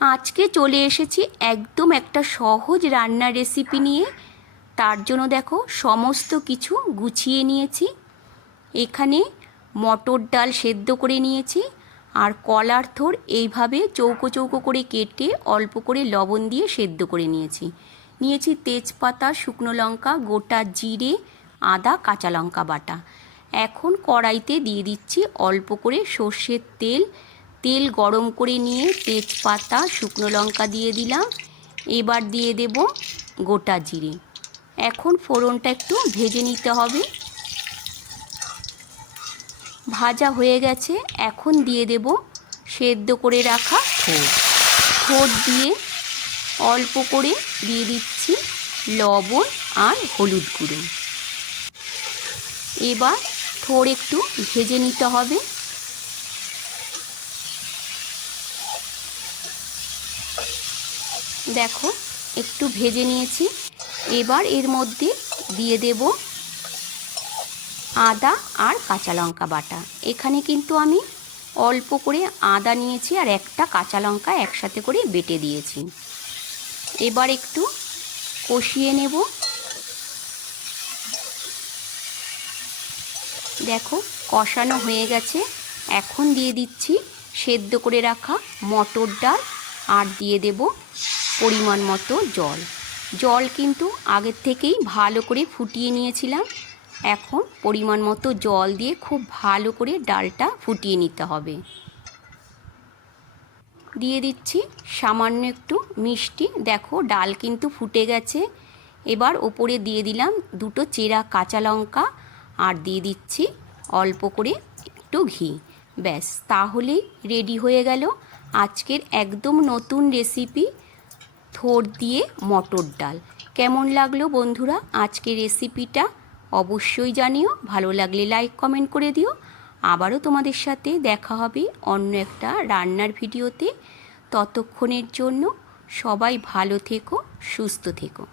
আজকে চলে এসেছি একদম একটা সহজ রান্নার রেসিপি নিয়ে। তার জন্য দেখো সমস্ত কিছু গুছিয়ে নিয়েছি। এখানে মটর ডাল সেদ্ধ করে নিয়েছি, আর কলার থোড় এইভাবে চৌকো চৌকো করে কেটে অল্প করে লবণ দিয়ে সেদ্ধ করে নিয়েছি তেজপাতা, শুকনো লঙ্কা, গোটা জিরে, আদা, কাঁচা লঙ্কা বাটা। এখন কড়াইতে দিয়ে দিচ্ছি অল্প করে সর্ষের তেল। তেল গরম করে নিয়ে তেজপাতা, শুকনো লঙ্কা দিয়ে দিলাম। এবার দিয়ে দেব গোটা জিরে। এখন ফোড়নটা একটু ভেজে নিতে হবে। ভাজা হয়ে গেছে, এখন দিয়ে দেব সেদ্ধ করে রাখা থোড় দিয়ে অল্প করে দিয়ে দিচ্ছি লবণ আর হলুদ গুঁড়ো। এবার থোড় একটু ভেজে নিতে হবে। দেখো একটু ভেজে নিয়েছি। এবার এর মধ্যে দিয়ে দেব আদা আর কাঁচা লঙ্কা বাটা। এখানে কিন্তু আমি অল্প করে আদা নিয়েছি আর একটা কাঁচা লঙ্কা একসাথে করে বেটে দিয়েছি। এবার একটু কষিয়ে নেব। দেখো কষানো হয়ে গেছে। এখন দিয়ে দিচ্ছি সেদ্ধ করে রাখা মটর ডাল, আর দিয়ে দেব পরিমাণ মতো জল কিন্তু আগের থেকেই ভালো করে ফুটিয়ে নিয়েছিলাম। এখন পরিমাণ মতো জল দিয়ে খুব ভালো করে ডালটা ফুটিয়ে নিতে হবে। দিয়ে দিচ্ছি সামান্য একটু মিষ্টি। দেখো ডাল কিন্তু ফুটে গেছে। এবার ওপরে দিয়ে দিলাম দুটো চেরা কাঁচা লঙ্কা, আর দিয়ে দিচ্ছি অল্প করে একটু ঘি। ব্যাস, তাহলেই রেডি হয়ে গেল আজকের একদম নতুন রেসিপি, থোড় দিয়ে মটর ডাল। কেমন লাগলো বন্ধুরা আজকের রেসিপিটা? অবশ্যই জানিও। ভালো লাগলে লাইক কমেন্ট করে দিও। আবারও তোমাদের সাথে দেখা হবে অন্য একটা রান্নার ভিডিওতে। ততক্ষণের জন্য সবাই ভালো থেকো, সুস্থ থেকো।